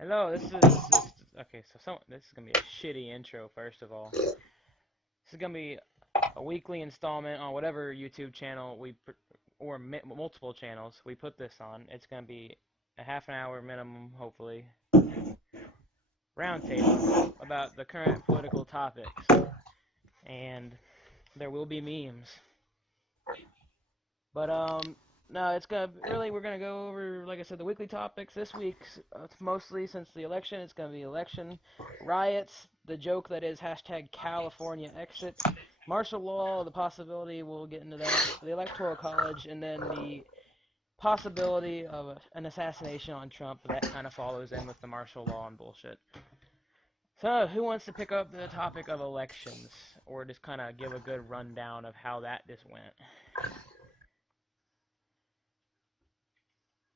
Hello, okay, this is gonna be a shitty intro, first of all. This is gonna be a weekly installment on whatever YouTube channel or multiple channels we put this on. It's gonna be a half an hour minimum, hopefully, roundtable about the current political topics. And there will be memes. But, no, we're gonna go over, like I said, the weekly topics. This week, mostly since the election, it's gonna be election, riots, the joke that is hashtag California exit, martial law, the possibility, we'll get into that, the Electoral College, and then the possibility of an assassination on Trump that kind of follows in with the martial law and bullshit. So, who wants to pick up the topic of elections, or just kind of give a good rundown of how that just went?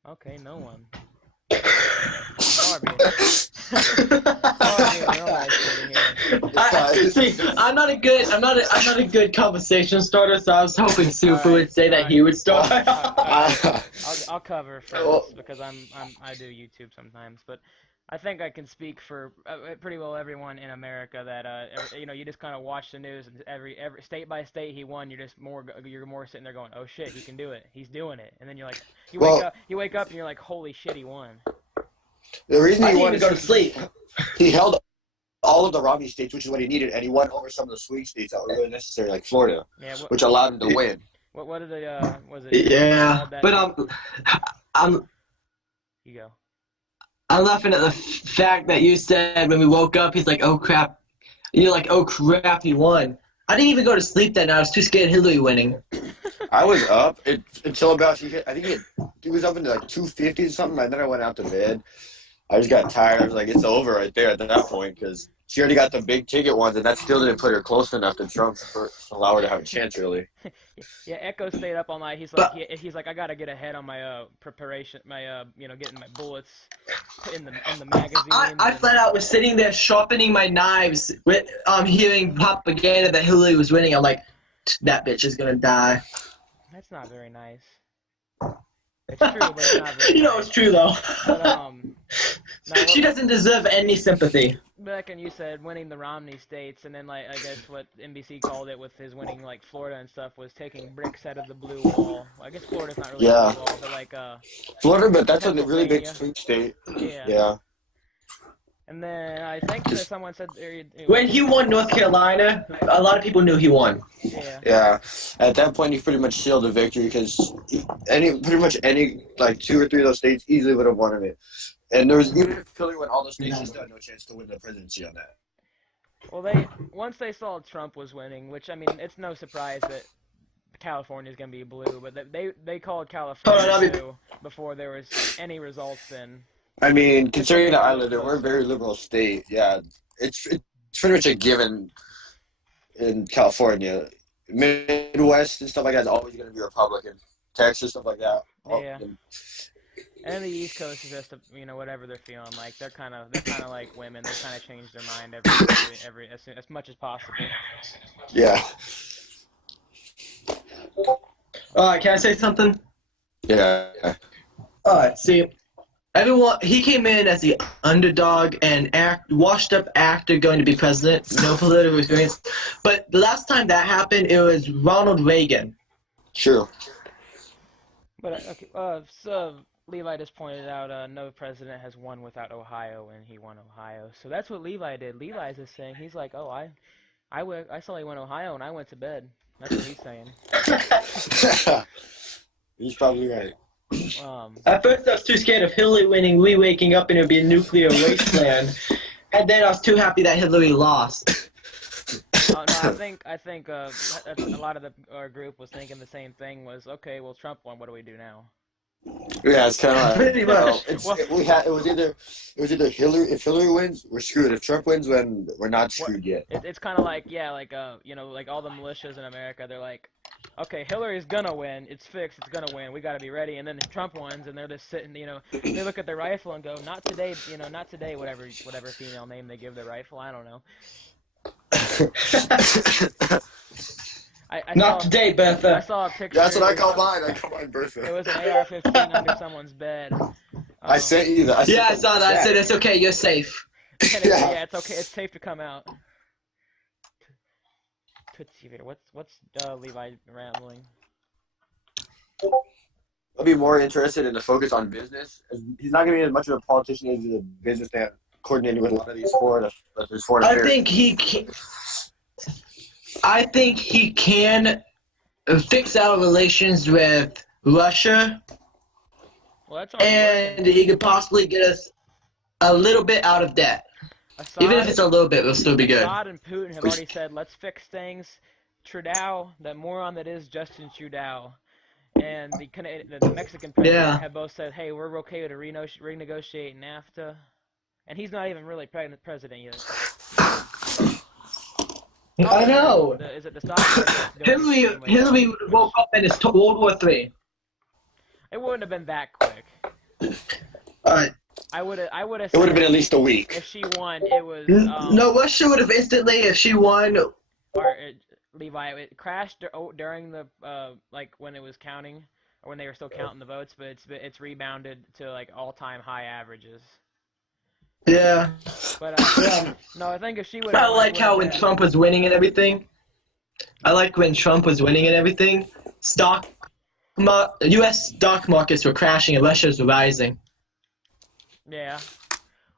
Okay, no one. Darby. See, I'm not a good conversation starter, so I was hoping Super would say that he would start. I'll cover first because I do YouTube sometimes, but I think I can speak for pretty well everyone in America that you just kind of watch the news and every state by state he won, you're more sitting there going, oh shit, he can do it, he's doing it, and then you're like, you wake up and you're like, holy shit, he won. The reason he won is go to sleep. He held all of the Romney states, which is what he needed, and he won over some of the swing states that were really necessary, like Florida, which allowed him to win. What did was it? Yeah, but You go. I'm laughing at the fact that you said when we woke up, he's like, oh crap. You're like, oh crap, he won. I didn't even go to sleep that night. I was too scared of Hillary winning. I was up until about, I think he was up into like 250 or something, and then I went out to bed. I just got tired. I was like, it's over right there at that point, because she already got the big ticket ones, and that still didn't put her close enough to Trump to allow her to have a chance, really. Yeah, Echo stayed up all night. He's like, I gotta get ahead on my preparation, my getting my bullets in the magazine. I flat out was sitting there sharpening my knives with hearing propaganda that Hillary was winning. I'm like, that bitch is gonna die. That's not very nice. It's true, but it's not very nice. It's true though. But, she doesn't deserve any sympathy. Back when you said winning the Romney states, and then like I guess what NBC called it with his winning like Florida and stuff was taking bricks out of the blue wall. I guess Florida's not really a blue wall, but like Florida, but that's a really big swing state. Yeah. And then I think that someone said when he won North Carolina, a lot of people knew he won. Yeah. At that point, he pretty much sealed the victory because pretty much any like 2 or 3 of those states easily would have won it. And there was even if Hillary won all those states, he still had no chance to win the presidency on that. Well, once they saw Trump was winning, which I mean, it's no surprise that California is gonna be blue, but they called California blue before there was any results in. I mean, considering the island, we're a very liberal state. Yeah, it's pretty much a given in California. Midwest and stuff like that is always going to be Republican. Texas, stuff like that. Yeah. And the East Coast is just whatever they're feeling like. They're kind of like women. They kind of change their mind as much as possible. Yeah. Can I say something? Yeah. See. He came in as the underdog and washed-up actor going to be president, no political experience. But the last time that happened, it was Ronald Reagan. True. But so Levi just pointed out no president has won without Ohio, and he won Ohio. So that's what Levi did. Levi's just saying, he's like, oh, I saw he won Ohio, and I went to bed. That's what he's saying. He's probably right. At first I was too scared of Hillary winning, we waking up and it would be a nuclear wasteland. And then I was too happy that Hillary lost. No, I think a lot of our group was thinking the same thing. Was okay. Well, Trump won. What do we do now? Yeah, it's kind of like pretty much. It was either Hillary. If Hillary wins, we're screwed. If Trump wins, we're not screwed yet. It's kind of like like all the militias in America. They're like, okay, Hillary's gonna win. It's fixed. It's gonna win. We gotta be ready. And then Trump wins, and they're just sitting. They look at their rifle and go, not today. Not today. Whatever female name they give their rifle. I don't know. Not today, Bertha. I saw a picture. That's what I call mine. I call mine Bertha. It was an AR-15 under someone's bed. I sent you that. Yeah, I saw that. I said it's okay. You're safe. Yeah, it's okay. It's safe to come out. Tootsie Vader. What's Levi rambling? I'll be more interested in the focus on business. He's not going to be as much of a politician as a businessman coordinating with a lot of these foreign affairs. I think he can fix our relations with Russia, Well, that's already and working. he could possibly get us a little bit out of debt. Even if it's a little bit, we'll still be good. Assad and Putin have already said, let's fix things. Trudeau, that moron that is Justin Trudeau, and the Mexican president have both said, hey, we're okay to renegotiate NAFTA. And he's not even really president yet. I know. Is it the stock market? Hillary woke up and it's World War III. It wouldn't have been that quick. I would have. It would have been at least a week. If she won, it was. No, Russia would have instantly if she won. Levi, it crashed during the like when it was counting, or when they were still counting the votes, but it's rebounded to like all-time high averages. Yeah. But no, I think if she would. I like how when Trump was winning and everything. U.S. stock markets were crashing and Russia's were rising. Yeah.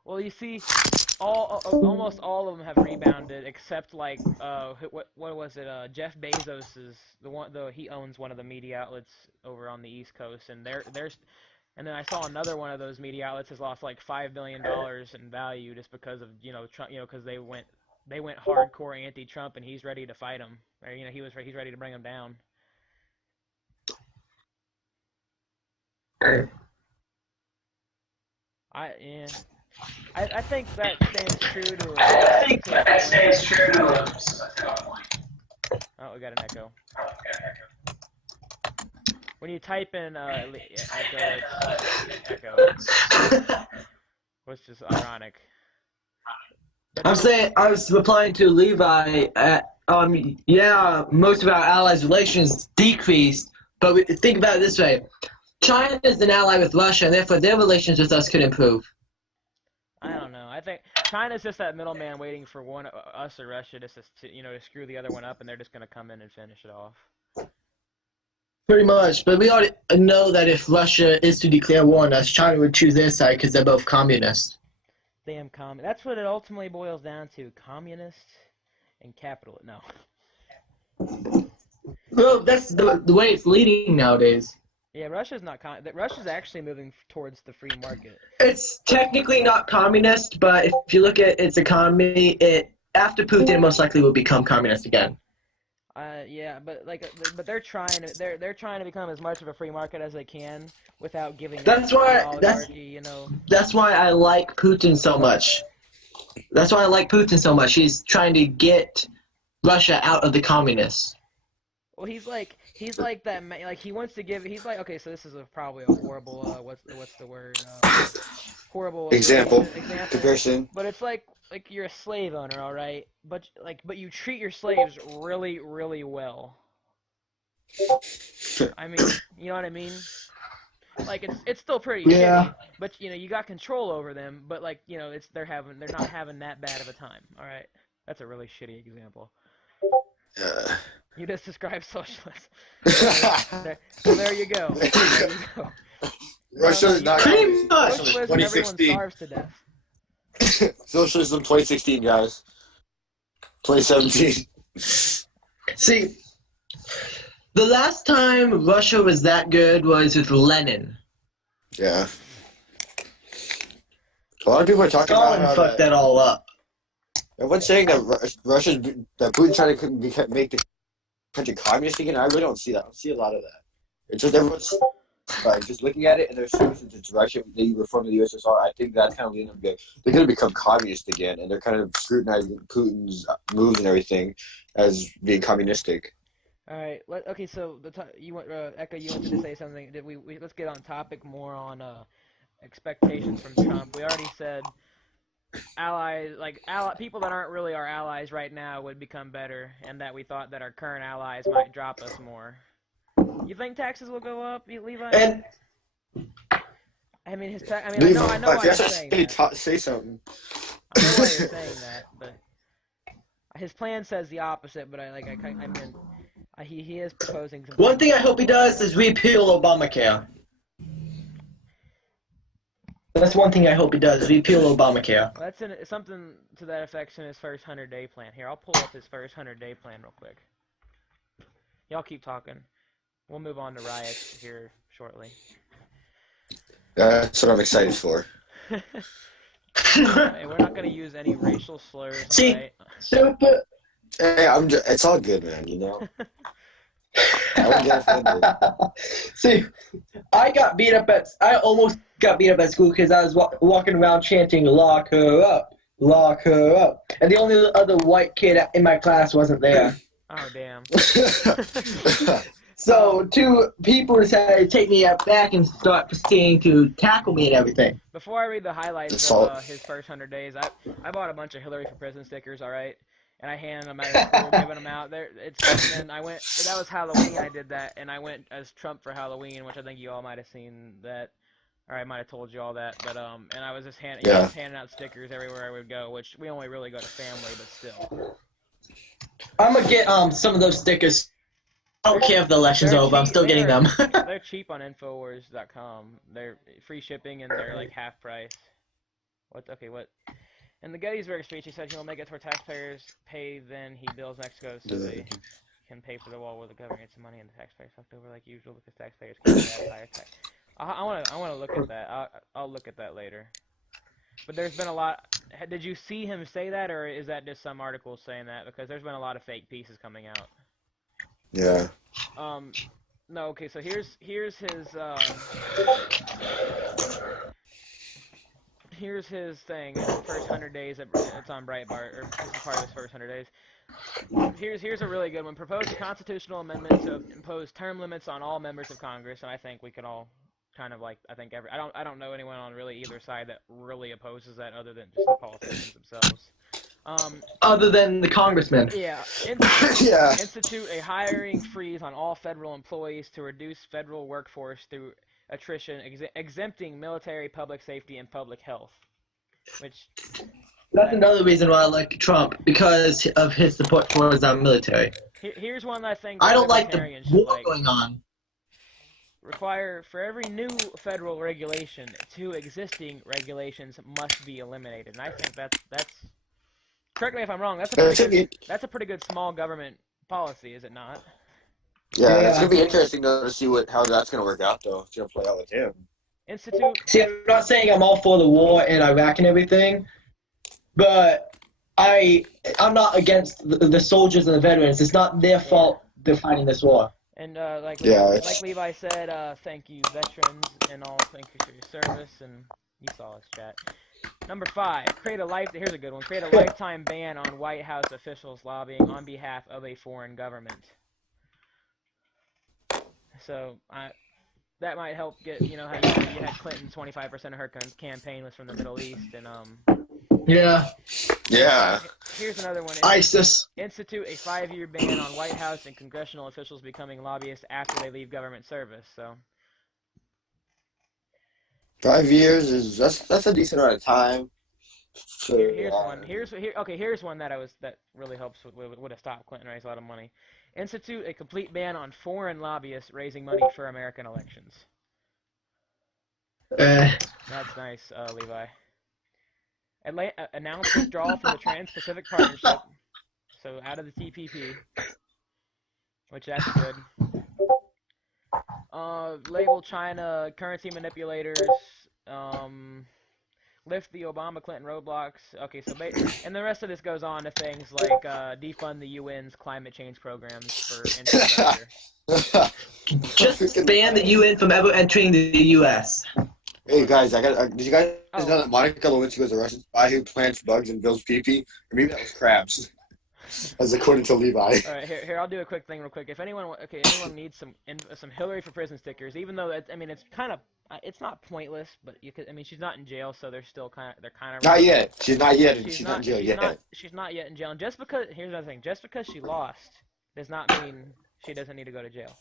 Well, you see, almost all of them have rebounded, except like what was it? Jeff Bezos's he owns one of the media outlets over on the East Coast, and and then I saw another one of those media outlets has lost like $5 billion in value just because of Trump, because they went hardcore anti-Trump, and he's ready to fight them, or he's ready to bring them down. I think that stands true to. Oh, we got an echo. When you type in echo, it's echo. Which is ironic. I was replying to Levi. Most of our allies' relations decreased, but think about it this way: China is an ally with Russia, and therefore their relations with us could improve. I don't know. I think China's just that middleman waiting for us or Russia to screw the other one up, and they're just gonna come in and finish it off. Pretty much, but we already know that if Russia is to declare war on us, China would choose their side because they're both communists. Damn communist. That's what it ultimately boils down to: communist and capitalist. No. Well, that's the way it's leading nowadays. Yeah, Russia's not Russia's actually moving towards the free market. It's technically not communist, but if you look at its economy, after Putin most likely will become communist again. Yeah, but they're trying to become as much of a free market as they can without giving. That's why I like Putin so much. He's trying to get Russia out of the communists. Well, he's like that. Like he wants to give. He's like, okay, so this is probably a horrible. What's the word? Horrible example. Comparison. But it's like you're a slave owner, all right. But you treat your slaves really, really well. I mean, you know what I mean? Like it's still pretty shitty, but you got control over them. But they're not having that bad of a time. All right, that's a really shitty example. You just described socialism. There you go. Russia's not socialism. 2016. Everyone starves to death. Socialism 2016, guys. 2017. See, the last time Russia was that good was with Lenin. Yeah. A lot of people are talking Stalin about fucked that all up. Everyone's saying that Putin's trying to make the country communist again. I really don't see that. I don't see a lot of that. It's just everyone's just looking at it, and they're assuming since it's Russia, they reformed the USSR. I think that's kind of leading them to they're going to become communist again, and they're kind of scrutinizing Putin's moves and everything as being communistic. All right. Okay. So you want Eka? You wanted to say something? Did we let's get on topic more on expectations from Trump. We already said allies, people that aren't really our allies right now would become better, and that we thought that our current allies might drop us more. You think taxes will go up, Levi? And I mean, I know why you're saying that. Say something. I know why you're saying that, but his plan says the opposite. But he is proposing some. One thing I hope he does is repeal Obamacare. That's one thing I hope he does, repeal Obamacare. That's something to that effect in his first 100-day plan. Here, I'll pull up his first 100-day plan real quick. Y'all keep talking. We'll move on to riots here shortly. That's what I'm excited for. Hey, we're not going to use any racial slurs, See, alright? super. Hey, it's all good, man, you know? I wouldn't get offended. See, I almost got beat up at school because I was walking around chanting, "Lock her up, lock her up," and the only other white kid in my class wasn't there. Oh, damn. So 2 people decided to take me up back and start proceeding to tackle me and everything. Before I read the highlights of his first 100 days, I bought a bunch of Hillary for Prison stickers, alright? And I handed them out at school, giving them out. And then I went, that was Halloween I did that, and I went as Trump for Halloween, which I think you all might have seen that, or I might have told you all that, but, and I was just handing out stickers everywhere I would go, which we only really go to family, but still. I'm gonna get, some of those stickers. I don't care if the election's over, I'm still getting them. They're cheap on Infowars.com. They're free shipping, and they're, like, half price. What? In the Gettysburg speech, he said he will make it to where taxpayers pay then he bills Mexico so they can pay for the wall where the government gets the money and the taxpayers fucked over like usual because taxpayers can't pay higher tax. I want to look at that. I'll look at that later. But there's been a lot. Did you see him say that, or is that just some article saying that? Because there's been a lot of fake pieces coming out. Yeah. No. Okay. So here's his. Here's his thing. The first 100 days. It's on Breitbart, or this is part of his first 100 days. Here's a really good one. Proposed a constitutional amendment to impose term limits on all members of Congress, and I think we can all kind of like. I don't know anyone on really either side that really opposes that, other than just the politicians themselves. Other than the congressman. Yeah. Yeah. Institute a hiring freeze on all federal employees to reduce federal workforce through attrition, exempting military, public safety, and public health. Which That's another reason why I like Trump, because of his support towards our military. Here's one that I think I don't like the war going on. Require for every new federal regulation, 2 existing regulations must be eliminated. And I think that's correct me if I'm wrong. That's a pretty good small government policy, is it not? Yeah, it's gonna be interesting though to see how that's gonna work out though. It's gonna play out with him. Institute. See, I'm not saying I'm all for the war in Iraq and everything, but I'm not against the soldiers and the veterans. It's not their fault they're fighting this war. And like Levi said, thank you veterans and all. Thank you for your service, and you saw us chat. Number 5, here's a good one. Create a lifetime ban on White House officials lobbying on behalf of a foreign government. So that might help get, you know, how you had Clinton, 25% of her campaign was from the Middle East, and Yeah. Here's another one. ISIS. Institute a 5-year ban on White House and congressional officials becoming lobbyists after they leave government service. So 5 years that's a decent amount of time. Here's one. Here's one that really helps would have stopped Clinton, raised a lot of money. Institute a complete ban on foreign lobbyists raising money for American elections. That's nice, Levi. Announce withdrawal from the Trans-Pacific Partnership, so out of the TPP, which that's good. Label China currency manipulators. Lift the Obama-Clinton roadblocks. Okay, so and the rest of this goes on to things like defund the UN's climate change programs for infrastructure. Just ban the UN from ever entering the U.S. Hey guys, did you guys know that Monica Lewinsky was a Russian spy who plants bugs and builds pee-pee? Or maybe that was crabs, as according to Levi. All right, here I'll do a quick thing real quick. If anyone needs some Hillary for Prison stickers, even though it's kind of it's not pointless, but she's not in jail, so they're kind of not yet. She's not yet. She's not in jail yet. She's not yet in jail. And here's another thing. Just because she lost does not mean she doesn't need to go to jail.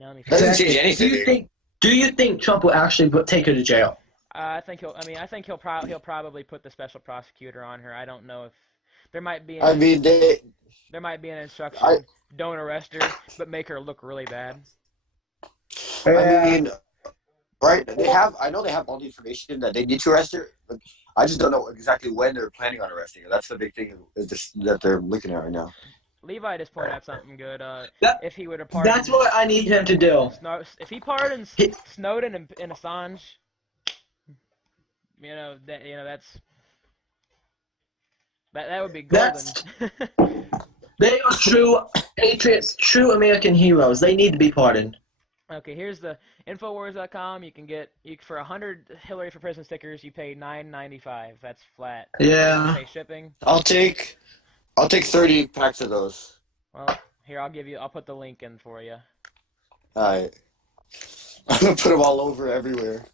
Now let me. Doesn't change anything. Do you think Trump will actually take her to jail? I think he'll probably put the special prosecutor on her. I don't know if there might be I mean, there might be an I, instruction, don't arrest her, but make her look really bad. I Yeah. mean, right? I know they have all the information that they need to arrest her. But I just don't know exactly when they're planning on arresting her. That's the big thing that they're looking at right now. Levi just pointed out something good. If he would have That's pardoned, what I need him to do. if he pardons He- Snowden and Assange, that would be golden. They are true patriots, true American heroes. They need to be pardoned. Okay, here's the Infowars.com. You can get for 100 Hillary for President stickers, you pay $9.95. That's flat. Yeah. You pay shipping. I'll take 30 packs of those. Well, here I'll put the link in for you. All right. I'm gonna put them all over everywhere.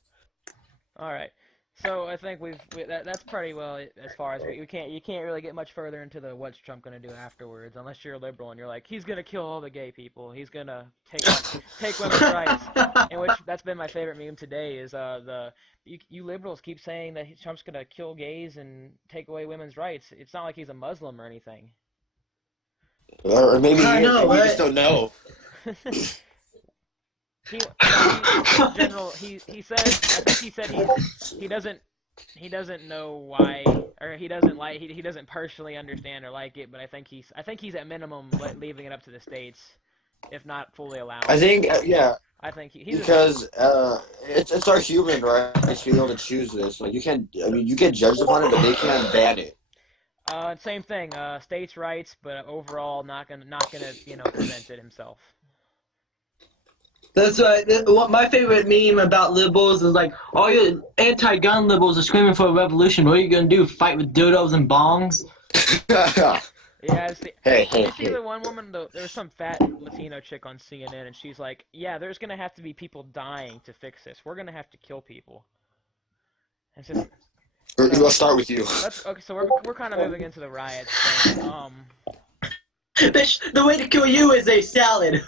All right. So I think that's pretty well as far as you can't really get much further into the what's Trump gonna do afterwards unless you're a liberal and you're like he's gonna kill all the gay people, he's gonna take women's rights, in which that's been my favorite meme today is you liberals keep saying that Trump's gonna kill gays and take away women's rights. It's not like he's a Muslim or anything. Or maybe I know, we right? just don't know. He said I think he said he doesn't know why, or he doesn't personally understand or like it, but I think he's at minimum leaving it up to the states, if not fully allowing. I think I think he's because it's our human rights to be able to choose this. Like you get judged upon it, but they can't ban it. Same thing. States' rights, but overall not gonna prevent it himself. That's right. My favorite meme about liberals is like, all your anti-gun liberals are screaming for a revolution. What are you gonna do? Fight with dildos and bongs? Yeah, Hey. You see the one woman, there was some fat Latino chick on CNN, and she's like, yeah, there's going to have to be people dying to fix this. We're going to have to kill people. It's just... We'll start with you. Okay, so we're kind of moving into the riots thing. Bitch, the way to kill you is a salad.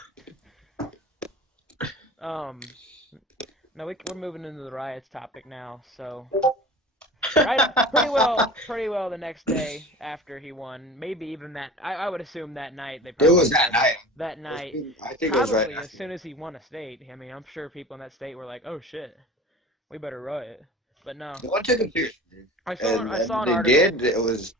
No, we're moving into the riots topic now, so... Right, pretty well the next day after he won, maybe even that. I would assume that night they probably. It was that night. That night. I think it was right. Probably as soon as he won a state. I mean, I'm sure people in that state were like, "Oh shit, we better riot." But no. No one took him seriously. I saw an article. They did. It was.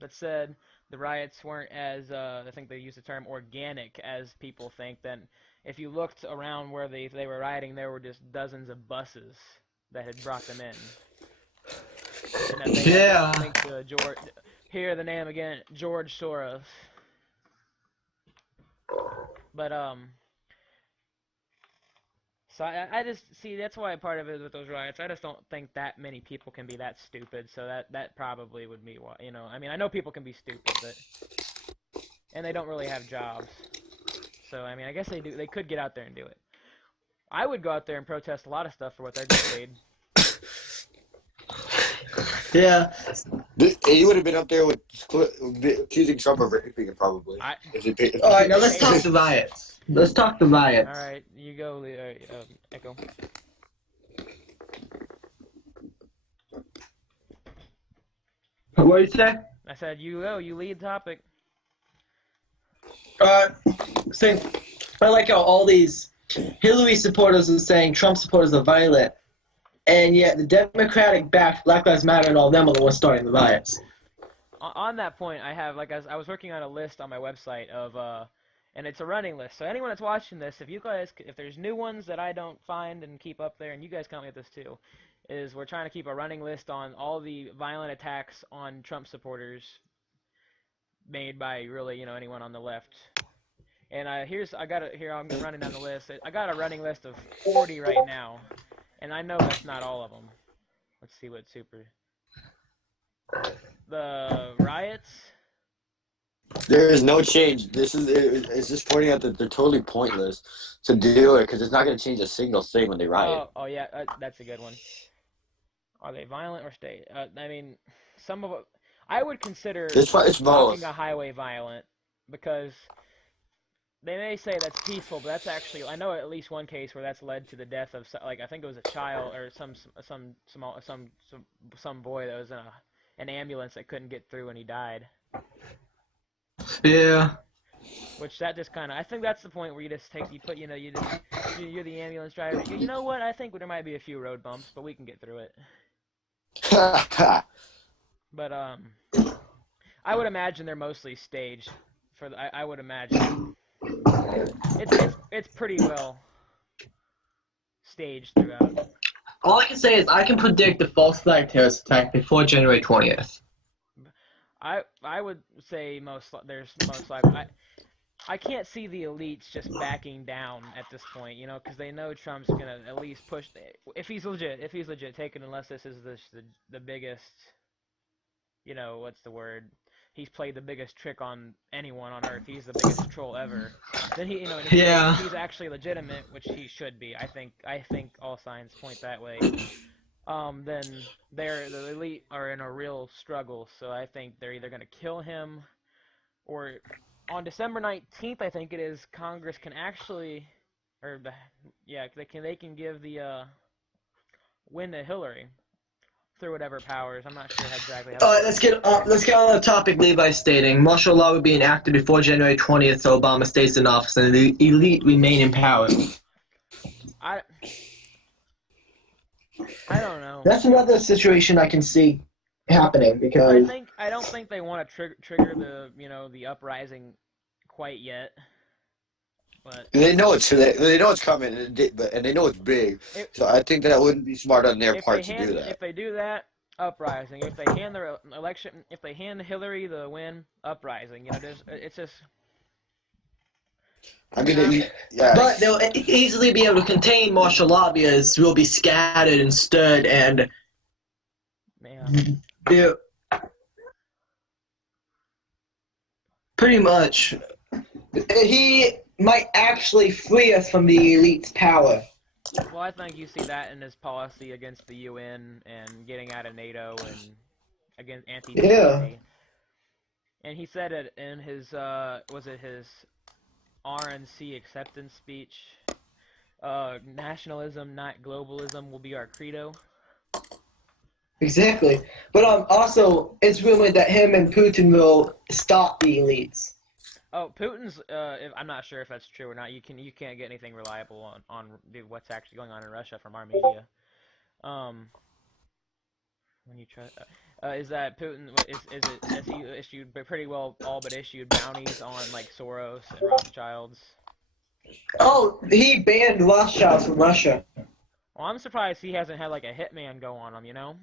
That said the riots weren't as I think they used the term organic as people think. Then if you looked around where they were rioting, there were just dozens of buses that had brought them in. And that they had linked to George. Hear the name again, George Soros. But so I just see that's why part of it with those riots. I just don't think that many people can be that stupid. So that probably would be why. I mean, I know people can be stupid, and they don't really have jobs. So I mean, I guess they do. They could get out there and do it. I would go out there and protest a lot of stuff for what they're getting paid. Yeah. You would have been up there with accusing Trump of raping him, probably. All right, now let's talk the riots. Let's talk the riots. All right, you go, Echo. What did you say? I said you go. You lead topic. So I like how all these Hillary supporters are saying Trump supporters are violent. And yet the Democratic-backed Black Lives Matter and all of them are the ones starting the riots. On that point, I have I was working on a list on my website of and it's a running list. So anyone that's watching this, if there's new ones that I don't find and keep up there, and you guys come with this too, is we're trying to keep a running list on all the violent attacks on Trump supporters made by really anyone on the left. And I'm running down the list. I got a running list of 40 right now. And I know that's not all of them. Let's see what super... The riots? There is no change. It's just pointing out that they're totally pointless to do it because it's not going to change a single thing when they riot. Oh yeah, that's a good one. Are they violent or state? I mean, some of it... I would consider it's both. blocking a highway violent because they may say that's peaceful, but that's actually, I know at least one case where that's led to the death of, like, I think it was a child or some boy that was in an ambulance that couldn't get through and he died. Yeah. Which that just kind of, I think that's the point where you just you're the ambulance driver. You know what? I think there might be a few road bumps, but we can get through it. But I would imagine they're mostly staged. I would imagine it's pretty well staged throughout. All I can say is I can predict the false flag terrorist attack before January 20th. I would say there's most likely. I can't see the elites just backing down at this point, you know, because they know Trump's gonna at least push. If he's legit taken, unless this is the biggest, you know, what's the word? He's played the biggest trick on anyone on Earth. He's the biggest troll ever. Then if he's actually legitimate, which he should be. I think all signs point that way. Then the elite are in a real struggle. So I think they're either gonna kill him, or on December 19th, I think it is, Congress can actually, they can give the win to Hillary through whatever powers. I'm not sure exactly how. All right, let's get on the topic. Levi stating martial law would be enacted before January 20th, so Obama stays in office and the elite remain in power. I don't know. That's another situation I can see happening because I don't think they want to trigger the uprising quite yet. But they know it's coming, and they know it's big. So I think that wouldn't be smart on their part to do that. If they do that, uprising. If they hand the election, if they hand Hillary the win, uprising. You know, it's just. I mean, yeah. But they'll easily be able to contain martial law because we'll be scattered and stirred and. Man. Yeah. Pretty much. He might actually free us from the elite's power. Well, I think you see that in his policy against the UN and getting out of NATO and against anti-democracy. Yeah. And he said it in his, his RNC acceptance speech? Nationalism, not globalism, will be our credo. Exactly. But also, it's rumored that him and Putin will stop the elites. Oh, Putin's. I'm not sure if that's true or not. You can't get anything reliable on what's actually going on in Russia from our media. When you try, is that Putin? Has he issued pretty well all but issued bounties on like Soros and Rothschilds? Oh, he banned Rothschilds from Russia. Well, I'm surprised he hasn't had like a hitman go on him. You know.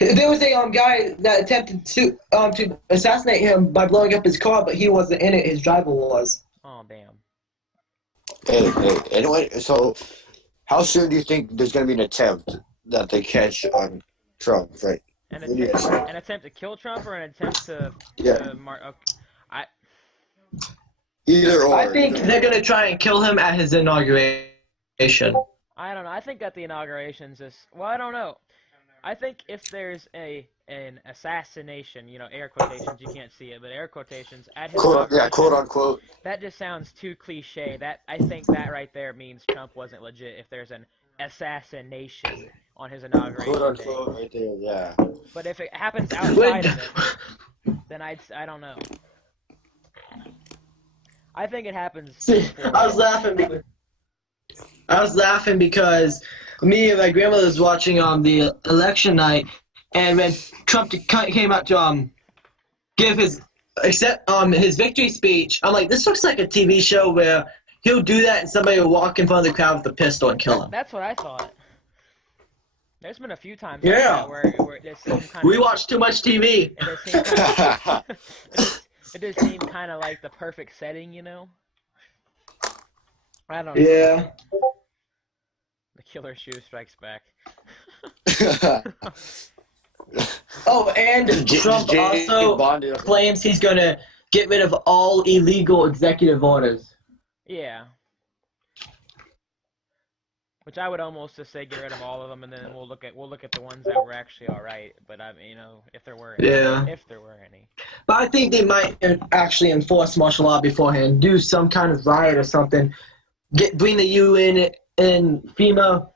There was a guy that attempted to assassinate him by blowing up his car, but he wasn't in it. His driver was. Oh damn. Hey, anyway, so how soon do you think there's going to be an attempt that they catch on Trump, right? An attempt to kill Trump or an attempt to Either or. I think they're going to try and kill him at his inauguration. I don't know. I think at the inauguration's I don't know. I think if there's an assassination, you know, air quotations, you can't see it, but air quotations at his inauguration, quote unquote. That just sounds too cliche. I think that right there means Trump wasn't legit. If there's an assassination on his inauguration Quote unquote, right there, yeah. But if it happens outside of it, then I don't know. I think it happens. See, I was laughing because me and my grandmother was watching the election night, and when Trump came out to give his victory speech, I'm like, this looks like a TV show where he'll do that and somebody will walk in front of the crowd with a pistol and kill him. That's what I thought. There's been a few times yeah. where it seemed kind of. We watch too much TV. It just seemed kind of like the perfect setting, you know. I don't know. Yeah. The killer shoe strikes back. Oh, and Trump also claims he's going to get rid of all illegal executive orders. Yeah. Which I would almost just say get rid of all of them, and then we'll look at the ones that were actually all right. But I mean, if there were any, Yeah. if there were any. But I think they might actually enforce martial law beforehand, do some kind of riot or something, bring the UN and FEMA.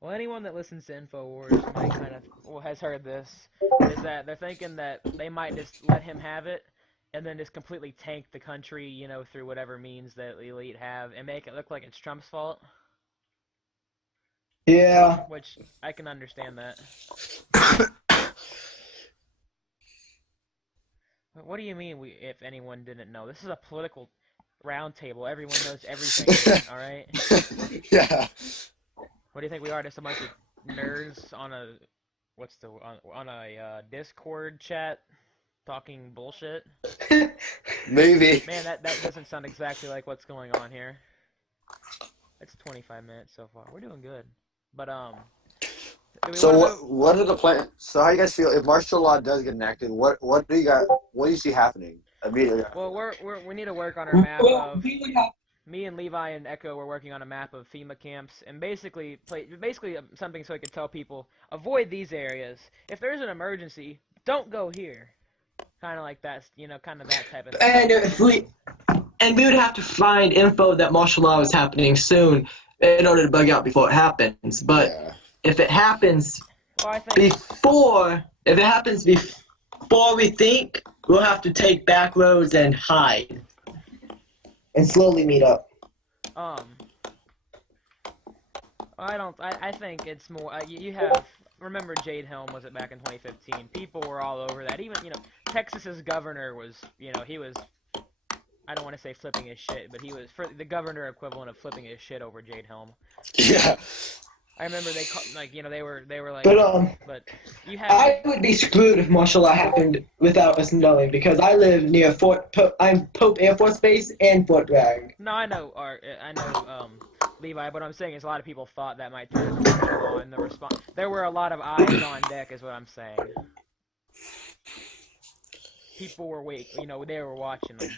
Well, anyone that listens to InfoWars might has heard this, is that they're thinking that they might just let him have it, and then just completely tank the country, through whatever means that the elite have, and make it look like it's Trump's fault. Yeah. Which I can understand that. What do you mean? If anyone didn't know, this is a political roundtable. Everyone knows everything. All right. Yeah. What do you think we are? Just a bunch of nerds on a on a Discord chat talking bullshit? Maybe. Man, that doesn't sound exactly like what's going on here. It's 25 minutes so far. We're doing good. But So what are the plans? So how do you guys feel if martial law does get enacted? What do you see happening immediately? Well, we need to work on our map of. Me and Levi and Echo were working on a map of FEMA camps, and basically something so I could tell people, avoid these areas. If there's an emergency, don't go here. Kind of like that, kind of that type of thing. And we would have to find info that martial law is happening soon in order to bug out before it happens. But if it happens before we think, we'll have to take back roads and hide. And slowly meet up. I think it's more, you have, remember Jade Helm, was it back in 2015? People were all over that. Even, Texas's governor was, he was, I don't want to say flipping his shit, but he was the governor equivalent of flipping his shit over Jade Helm. Yeah. I remember they were like, but you have. I would be screwed if martial law happened without us knowing, because I live near I'm Pope Air Force Base and Fort Bragg. No, I know, Levi. What I'm saying is a lot of people thought that might turn into martial law, and there were a lot of eyes on deck, is what I'm saying. People were they were watching them.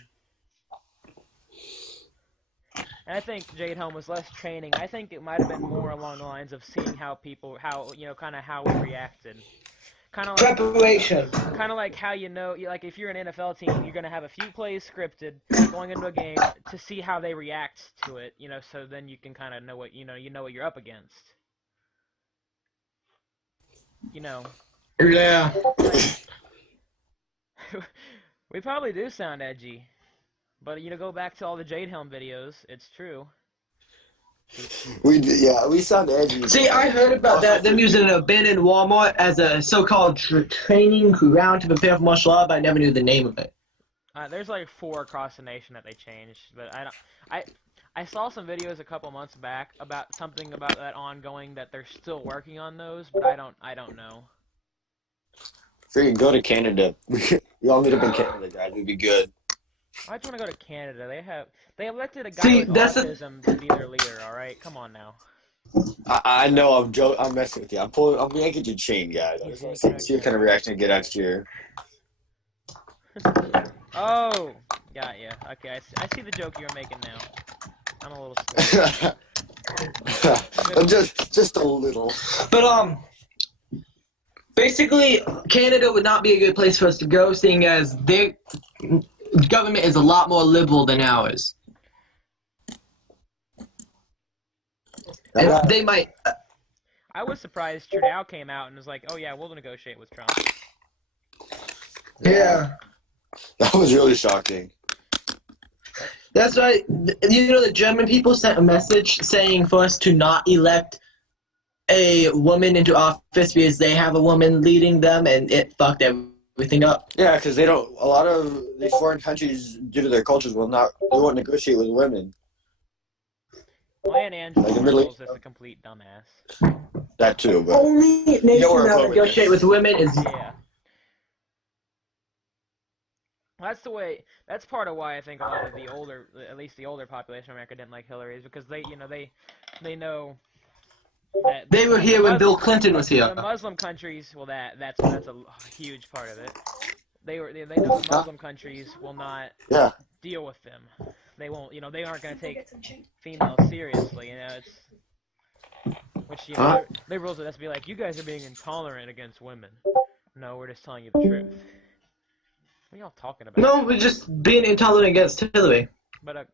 And I think Jade Helm was less training. I think it might have been more along the lines of seeing how we reacted. Kind of like preparation. Kind of like how like if you're an NFL team, you're gonna have a few plays scripted going into a game to see how they react to it. So then you can kind of know what what you're up against. Yeah. We probably do sound edgy. But go back to all the Jade Helm videos. It's true. We sound edgy. See, I heard about that. Them using an abandoned Walmart as a so-called training ground to prepare for martial law, but I never knew the name of it. There's like 4 across the nation that they changed, but I saw some videos a couple months back about something about that ongoing, that they're still working on those, but I don't know. Freaking go to Canada. We all meet up in Canada, guys. We'd be good. I just want to go to Canada. They elected a guy with autism to be their leader. All right, come on now. I know. I'm messing with you. I'm yanking your chain, guys. I just want to see what kind of reaction I get out here. Oh, got ya. Okay, I see the joke you're making now. I'm a little scared. I'm just a little. But basically, Canada would not be a good place for us to go, seeing as their government is a lot more liberal than ours. And they might. I was surprised Trudeau came out and was like, "Oh yeah, we'll negotiate with Trump." Yeah. That was really shocking. That's right. The German people sent a message saying for us to not elect a woman into office because they have a woman leading them, and it fucked everything up. Yeah, because they don't. A lot of these foreign countries, due to their cultures, they won't negotiate with women. Well, and Angela is a complete dumbass. That too, but only nation that will negotiate with women is. Yeah. That's the way. That's part of why I think a lot of the older, at least the older population of America, didn't like Hillary, is because they know that they were here when Bill Clinton was here. The Muslim countries, well, that's a huge part of it. They know the Muslim countries will not deal with them. They won't. They aren't going to take females seriously. Which, Huh? liberals would just be like, you guys are being intolerant against women. No, we're just telling you the truth. What are y'all talking about? No, we're just being intolerant against Hillary. But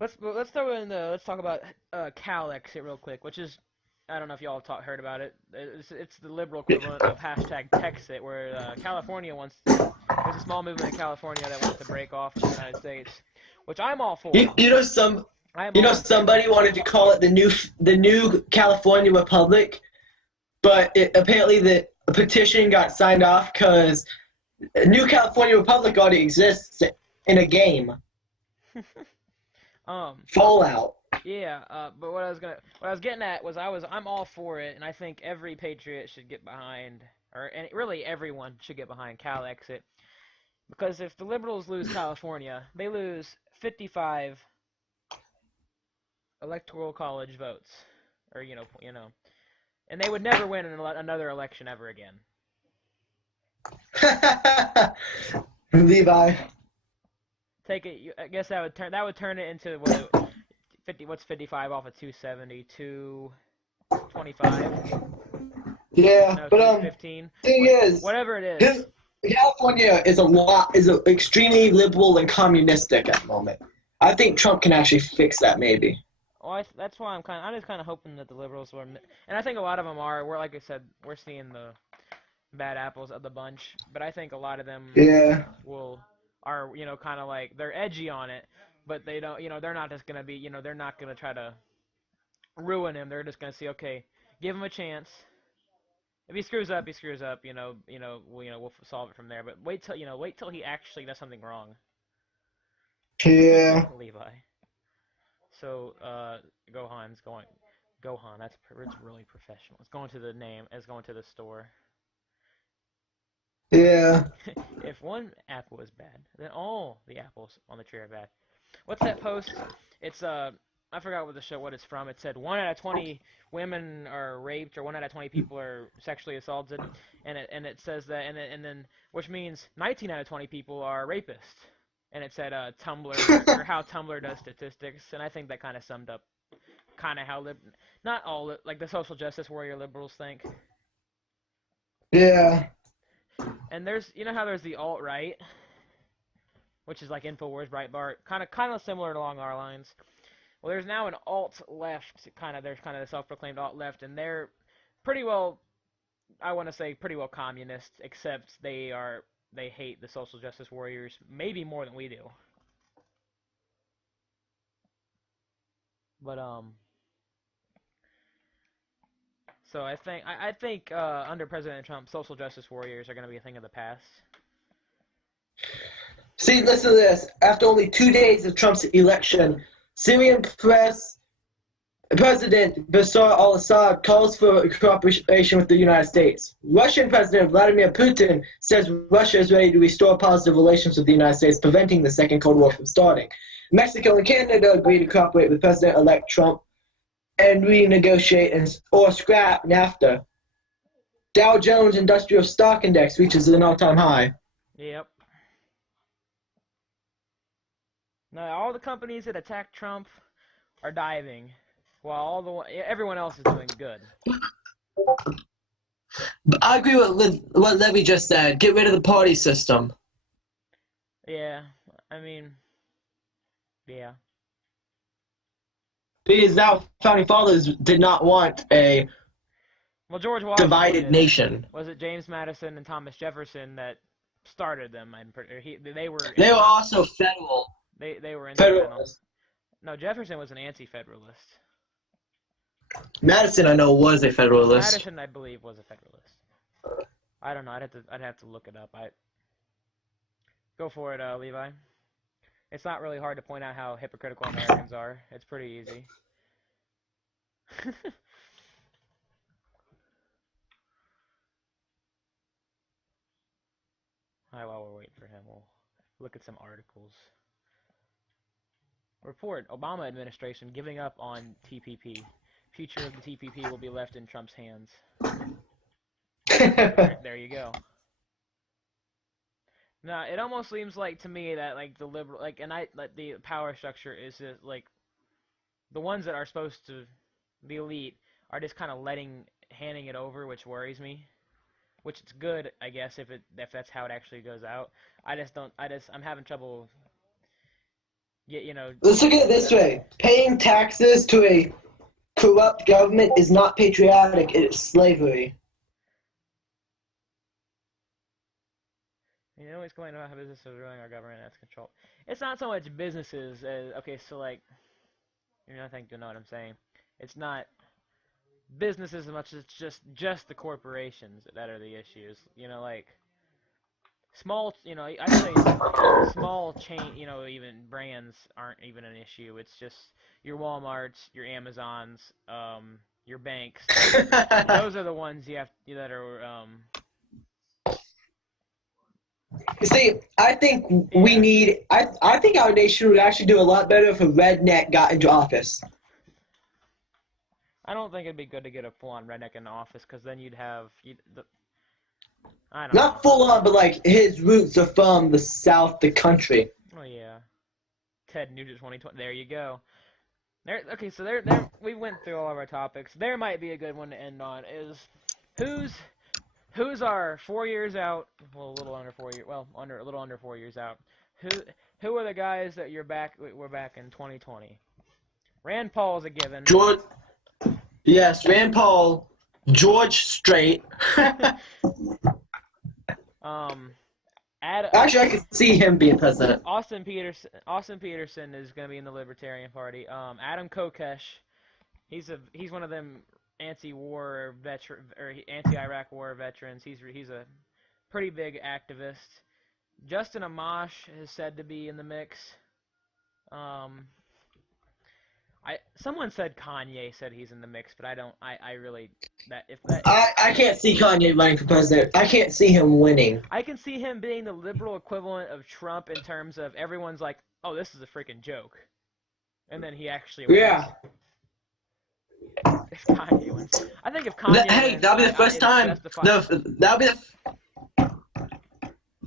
let's throw in let's talk about Calexit real quick, which is, I don't know if y'all heard about it. It's the liberal equivalent of hashtag Texit, where California wants. There's a small movement in California that wants to break off from the United States, which I'm all for. You know somebody wanted to call it the new California Republic, but apparently the petition got signed off because New California Republic already exists in a game. Fallout. Yeah, but what I was getting at was I'm all for it, and I think every patriot should get behind, and really everyone should get behind Calexit, because if the liberals lose California, they lose 55 electoral college votes, or and they would never win another election ever again. Levi. Take it. I guess that would turn it into 50. What's 55 off of 270? 225. Yeah, No, but 215. Thing is, whatever it is. California is extremely liberal and communistic at the moment. I think Trump can actually fix that, maybe. Well, I'm just kind of hoping that the liberals and I think a lot of them are. We're like I said, we're seeing the bad apples of the bunch, but I think a lot of them are kind of like they're edgy on it, but they don't they're not just gonna be they're not gonna try to ruin him. They're just gonna see, okay, give him a chance. If he screws up, he screws up. We'll solve it from there. But wait till he actually does something wrong. Yeah. Levi. So Gohan's going. Gohan. It's really professional. It's going to the name. It's going to the store. Yeah. If one apple is bad, then all the apples on the tree are bad. What's that post? It's I forgot what it's from. It said 1 out of 20 women are raped, or 1 out of 20 people are sexually assaulted, and it says that, and then which means 19 out of 20 people are rapists. And it said Tumblr or how Tumblr does statistics, and I think that kind of summed up kind of how not all like the social justice warrior liberals think. Yeah. And there's how there's the alt-right, which is like Infowars, Breitbart, kind of similar along our lines. Well, there's now an alt-left, there's kind of the self-proclaimed alt-left, and they're pretty well, I want to say pretty well communist, except they hate the social justice warriors maybe more than we do. But so I think under President Trump, social justice warriors are going to be a thing of the past. See, listen to this. After only 2 days of Trump's election, Syrian President Bashar al-Assad calls for cooperation with the United States. Russian President Vladimir Putin says Russia is ready to restore positive relations with the United States, preventing the Second Cold War from starting. Mexico and Canada agree to cooperate with President-elect Trump and renegotiate or scrap NAFTA. Dow Jones Industrial Stock Index reaches an all-time high. Yep. Now, all the companies that attack Trump are diving, while everyone else is doing good. I agree with what Levy just said. Get rid of the party system. Yeah, I mean, yeah. Because our founding fathers did not want a George Washington divided nation. Was it James Madison and Thomas Jefferson that started them? They were also federal. They were Federalists. No, Jefferson was an anti-federalist. Madison, I know, was a federalist. Madison, I believe, was a federalist. I don't know. I'd have to look it up. Go for it, Levi. It's not really hard to point out how hypocritical Americans are. It's pretty easy. Alright, while we're waiting for him, we'll look at some articles. Report, Obama administration giving up on TPP. Future of the TPP will be left in Trump's hands. There you go. Now, it almost seems like to me that the liberal, the power structure is just the ones that are supposed to the elite, are just kind of handing it over, which worries me. Which it's good, I guess, if that's how it actually goes out. I'm having trouble. Let's look at it this way: paying taxes to a corrupt government is not patriotic; it is slavery. Always complaining about how businesses are ruining our government and its control. It's not so much businesses as okay, so like, I think you know what I'm saying. It's not businesses as much as it's just the corporations that are the issues. Like small, I say small chain, even brands aren't even an issue. It's just your Walmarts, your Amazons, your banks. Those are the ones that are. See, I think we need. I think our nation would actually do a lot better if a redneck got into office. I don't think it'd be good to get a full-on redneck in the office, because then I don't Not know. full on, but like his roots are from the South, the country. Oh yeah, Ted Nugent 2020. There you go. Okay, so we went through all of our topics. There might be a good one to end on. Is who's our 4 years out? Well, a little under 4 years. Well, a little under 4 years out. Who are the guys that we're back in 2020? Rand Paul's a given. George. Yes, Rand Paul. George Strait. Actually, I could see him being president. Austin Peterson is going to be in the Libertarian Party. Adam Kokesh, he's one of them anti-war veteran or anti-Iraq war veterans. He's a pretty big activist. Justin Amash is said to be in the mix. Someone said Kanye said he's in the mix, but I don't. I really I can't see Kanye running for president. I can't see him winning. I can see him being the liberal equivalent of Trump in terms of everyone's like, oh, this is a freaking joke, and then he actually wins. Yeah. If Kanye wins, I think if Kanye wins, that'll be the first time. No, that'll be the.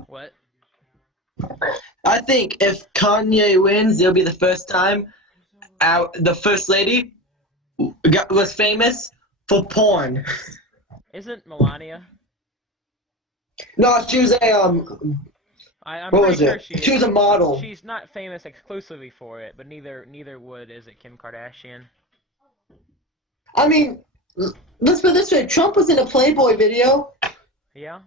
What? I think if Kanye wins, it'll be the first time the first lady was famous for porn. Isn't Melania? No, she was a I'm what pretty was sure it? She was a model. She's not famous exclusively for it, but neither is it Kim Kardashian. I mean, let's put it this way: Trump was in a Playboy video. Yeah,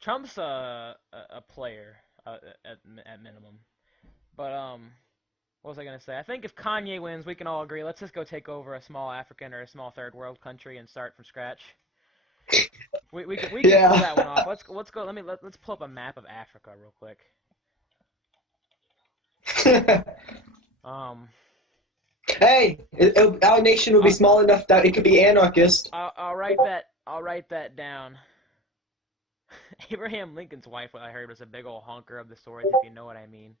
Trump's a player at minimum, but what was I gonna say? I think if Kanye wins, we can all agree. Let's just go take over a small African or a small third world country and start from scratch. We can pull that one off. Let's go. Let's pull up a map of Africa real quick. Hey, our nation will be small enough that it could be anarchist. I'll write that down. Abraham Lincoln's wife, what I heard, was a big old honker of the swords, if you know what I mean.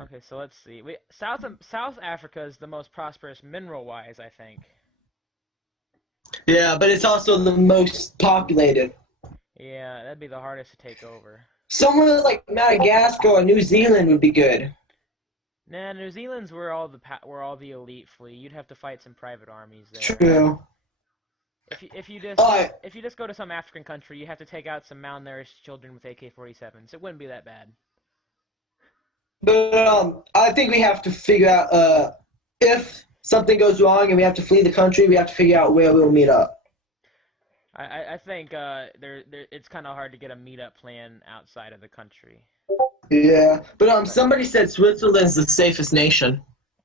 Okay, so let's see. South Africa is the most prosperous mineral-wise, I think. Yeah, but it's also the most populated. Yeah, that'd be the hardest to take over. Somewhere like Madagascar or New Zealand would be good. Nah, New Zealand's where all the elite flee. You'd have to fight some private armies there. True. If you just go to some African country, you have to take out some malnourished children with AK-47s. It wouldn't be that bad. But I think we have to figure out if something goes wrong and we have to flee the country, we have to figure out where we'll meet up. I think it's kind of hard to get a meetup plan outside of the country. Yeah, but somebody said Switzerland's the safest nation.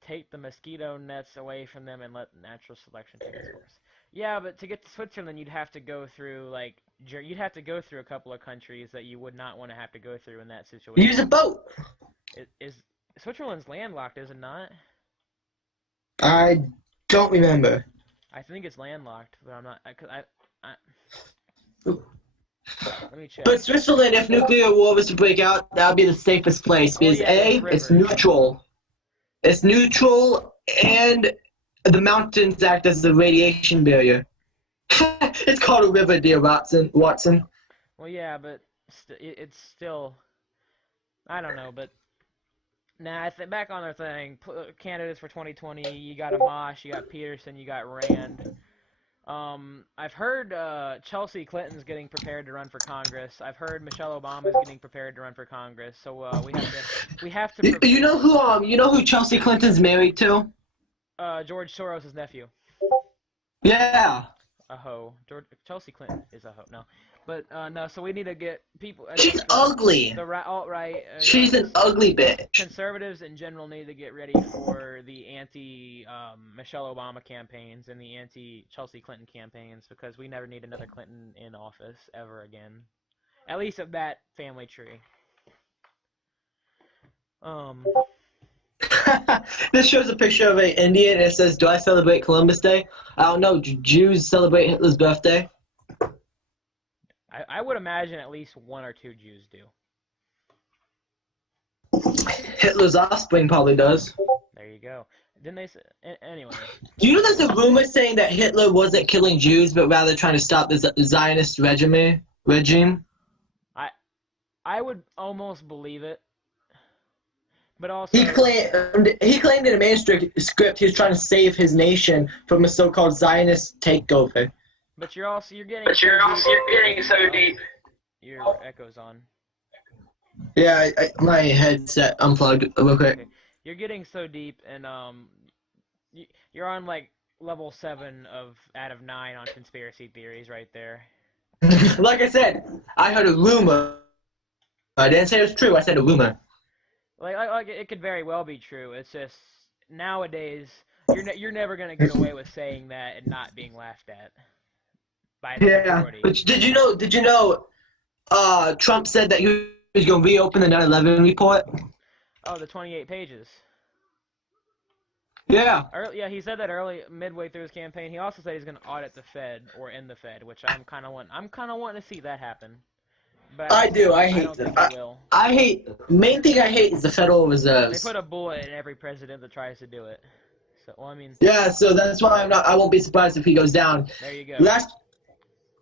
Take the mosquito nets away from them and let natural selection take its course. Yeah, but to get to Switzerland, you'd have to go through a couple of countries that you would not want to have to go through in that situation. Use a boat. Switzerland's landlocked, is it not? I don't remember. I think it's landlocked, but I'm not. Let me check. But Switzerland, if nuclear war was to break out, that would be the safest place because it's neutral. It's neutral, and the mountains act as the radiation barrier. It's called a river, dear Watson. Well, yeah, but it's still. I don't know, but Nah, I think back on their thing. Candidates for 2020. You got Amash, you got Peterson, you got Rand. I've heard Chelsea Clinton's getting prepared to run for Congress. I've heard Michelle Obama's getting prepared to run for Congress. So we have to. You know who Chelsea Clinton's married to? George Soros' nephew. Yeah. A hoe. Chelsea Clinton is a hoe. No, but no. So we need to get people. She's ugly. The alt-right. She's an ugly bitch. Conservatives in general need to get ready for the anti Michelle Obama campaigns and the anti Chelsea Clinton campaigns, because we never need another Clinton in office ever again. At least of that family tree. This shows a picture of an Indian and it says, "Do I celebrate Columbus Day?" I don't know. Do Jews celebrate Hitler's birthday? I would imagine at least one or two Jews do. Hitler's offspring probably does. There you go. Didn't they say... Anyway. Do you know there's a rumor saying that Hitler wasn't killing Jews, but rather trying to stop the Zionist regime? I would almost believe it. But also... He claimed in a manuscript he was trying to save his nation from a so-called Zionist takeover. But you're getting so deep. Your echo's on. Yeah, my headset unplugged real quick. Okay. You're getting so deep, and you're on like level 7 out of 9 on conspiracy theories right there. Like I said, I heard a rumor. I didn't say it was true. I said a rumor. Like it could very well be true. It's just nowadays you're never gonna get away with saying that and not being laughed at by the majority. But did you know? Trump said that he was going to reopen the 9/11 report. Oh, the 28 pages. Yeah. He said that midway through his campaign. He also said he's going to audit the Fed or end the Fed, which I'm kind of wanting to see that happen. But I hate them. Main thing I hate is the Federal Reserves. They put a bullet in every president that tries to do it. So, well, I mean. Yeah, so that's why I won't be surprised if he goes down. There you go.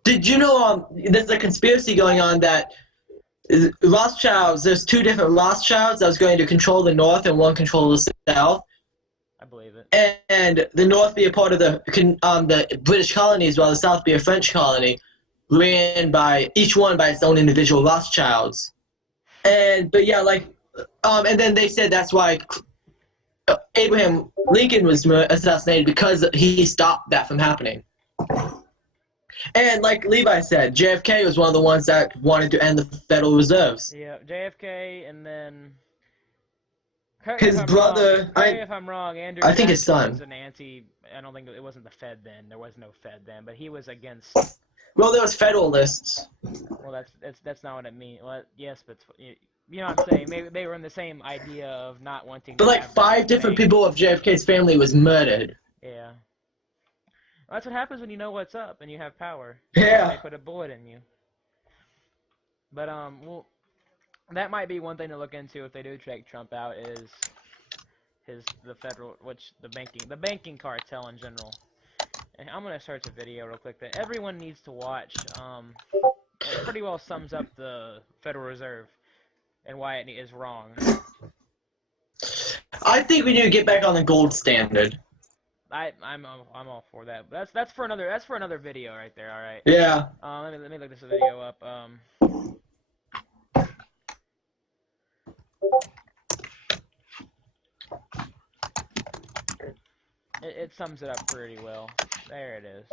Did you know there's a conspiracy going on that Rothschilds, there's 2 different Rothschilds that was going to control the North and one control the South. I believe it. And the North be a part of the British colonies, while the South be a French colony, ran by each one by its own individual Rothschilds. And then they said that's why Abraham Lincoln was assassinated, because he stopped that from happening. And like Levi said, JFK was one of the ones that wanted to end the Federal Reserves. Yeah, JFK, and then his brother. If I'm wrong, Andrew. I think his son was an anti. I don't think it wasn't the Fed then. There was no Fed then, but he was against. Well, there was Federalists. Well, that's not what I mean. Well, yes, but you know what I'm saying. Maybe they were in the same idea of not wanting. But like 5 different people of JFK's family was murdered. Yeah. Well, that's what happens when you know what's up and you have power. Yeah. They put a bullet in you. But well, that might be one thing to look into if they do take Trump out, is the banking cartel in general. And I'm gonna search a video real quick that everyone needs to watch. It pretty well sums up the Federal Reserve and why it is wrong. I think we need to get back on the gold standard. I'm all for that. But that's for another video right there. All right. Yeah. Let me look this video up. It sums it up pretty well. There it is.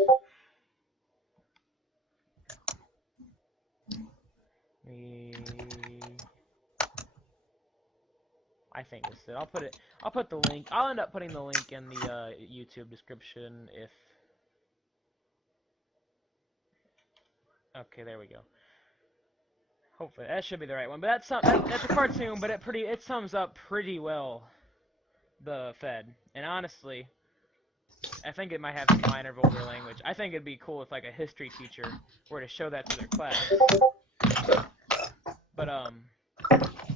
I think this is it. I'll put the link. I'll end up putting the link in the YouTube description if. Okay, there we go. Hopefully that should be the right one. But that's a cartoon, but it sums up pretty well the Fed. And honestly, I think it might have some minor vulgar language. I think it'd be cool if like a history teacher were to show that to their class. But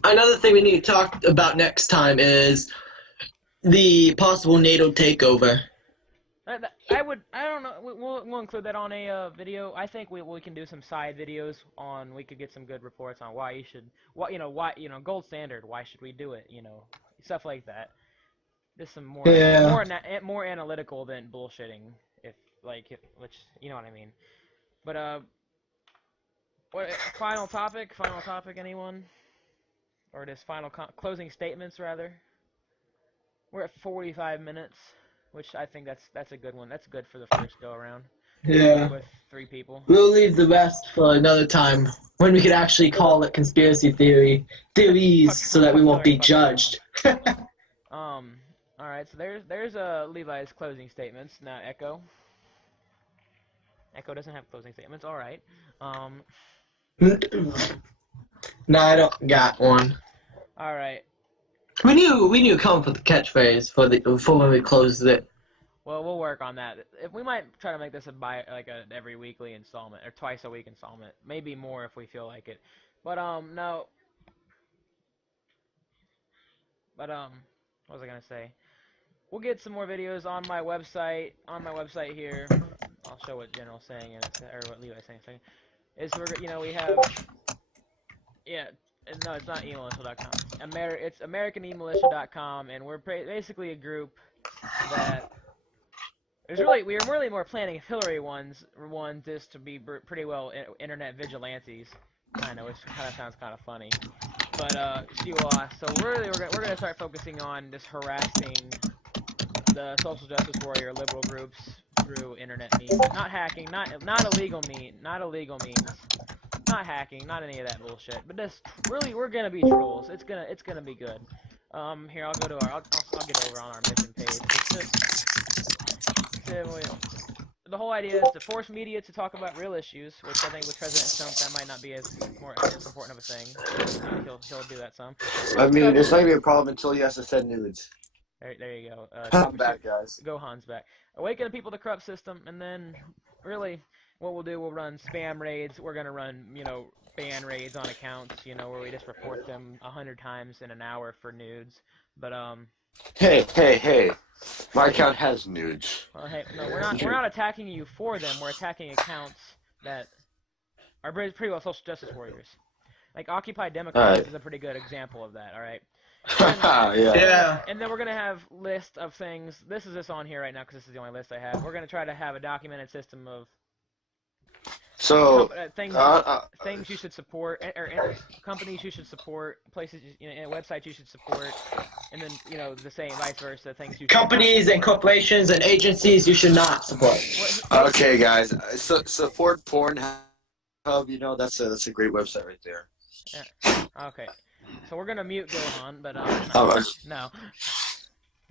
another thing we need to talk about next time is the possible NATO takeover. I don't know. We'll include that on a video. I think we can do some side videos we could get some good reports on why gold standard. Why should we do it? stuff like that. Just some more Yeah. more analytical than bullshitting, which you know what I mean. But what final topic? Final topic, anyone? Or just final closing statements rather. We're at 45 minutes, which I think that's a good one. That's good for the first go around. Yeah. With 3 people. We'll leave the rest for another time when we could actually call it conspiracy theories, so that we won't be judged. All right. So there's Levi's closing statements. Now Echo. Echo doesn't have closing statements. All right. No, I don't got one. All right. We knew come up with the catchphrase for when we closed it. Well, we'll work on that. If we might try to make this a every weekly installment or twice a week installment, maybe more if we feel like it. But no. But what was I gonna say? We'll get some more videos on my website. On my website here, I'll show what General's saying or what Levi's saying. Is we have no, it's not emilitia.com. It's americanemilitia.com, and we're basically a group that we're really more planning if Hillary won just to be pretty well internet vigilantes, kind of, which kind of sounds kind of funny. But she lost, so we're gonna start focusing on just harassing the social justice warrior liberal groups through internet means, not hacking, not illegal means, not hacking, not any of that bullshit. But just really, we're gonna be trolls. It's gonna be good. Here I'll go to I'll get over on our mission page. The whole idea is to force media to talk about real issues, which I think with President Trump that might not be as important of a thing. He'll do that some. I mean, it's not gonna be a problem until he has to send nudes. There you go. I'm back, guys. Gohan's back. Awaken people to the corrupt system, and then really, what we'll do, we'll run spam raids. We're gonna run, ban raids on accounts, where we just report them 100 times in an hour for nudes. But Hey! My account has nudes. Well, hey, no, we're not attacking you for them. We're attacking accounts that are pretty well social justice warriors. Like Occupy Democrats is a pretty good example of that. All right. Yeah. And then we're gonna have list of things. This is just on here right now because this is the only list I have. We're gonna try to have a documented system of things you should support, or companies you should support, places, and websites you should support, and then the same vice versa, things you companies and corporations and agencies you should not support. Okay, guys, support Pornhub. That's a great website right there. Yeah. Okay. So we're gonna mute Gohan, but no.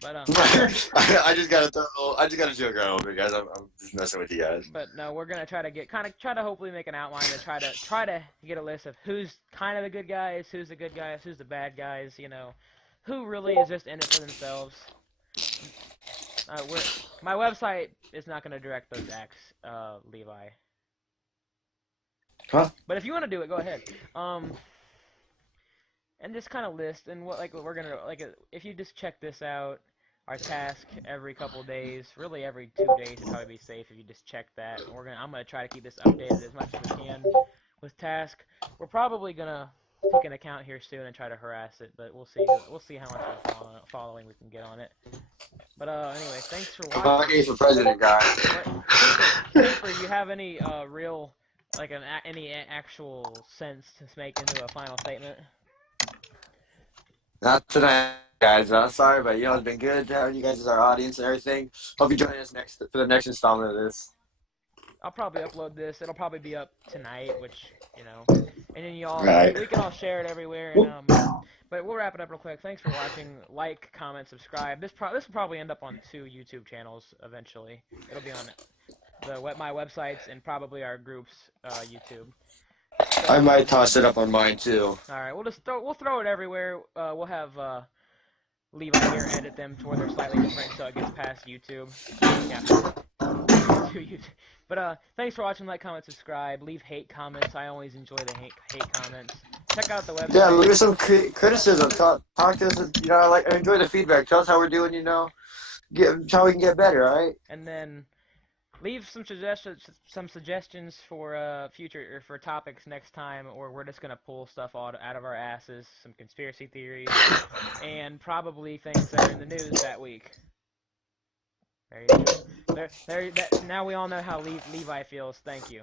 But I just gotta joke around over here, guys. I'm just messing with you guys. But no, we're gonna try to hopefully make an outline to try to get a list of who's kind of the good guys, who's the good guys, who's the bad guys. Who really is just in it for themselves. My website is not gonna direct those acts, Levi. Huh? But if you want to do it, go ahead. And just kind of list, and what we're gonna if you just check this out, our task every couple days, really every 2 days would probably be safe if you just check that. I'm gonna try to keep this updated as much as we can with task. We're probably gonna pick an account here soon and try to harass it, but we'll see. We'll see how much of a following we can get on it. But anyway, thanks for watching. I'm not for president, guys. Cooper, you have any real any actual sense to make into a final statement? Not tonight, guys. Sorry, but it's been good having you guys as our audience and everything. Hope you join us for the next installment of this. I'll probably upload this. It'll probably be up tonight, which and then we can all share it everywhere. And but we'll wrap it up real quick. Thanks for watching. Like, comment, subscribe. This will probably end up on 2 YouTube channels eventually. It'll be on my websites and probably our group's YouTube. I might toss it up on mine too. All right, we'll throw it everywhere. We'll have Levi here edit them to where they're slightly different, so it gets past YouTube. Yeah. YouTube. But thanks for watching. Like, comment, subscribe. Leave hate comments. I always enjoy the hate comments. Check out the website. Yeah, leave us some criticism. Talk to us. I enjoy the feedback. Tell us how we're doing. How we can get better. All right. And then Leave some suggestions for future or for topics next time, or we're just gonna pull stuff out of our asses, some conspiracy theories, and probably things that are in the news that week. There you go. Now we all know how Levi feels. Thank you.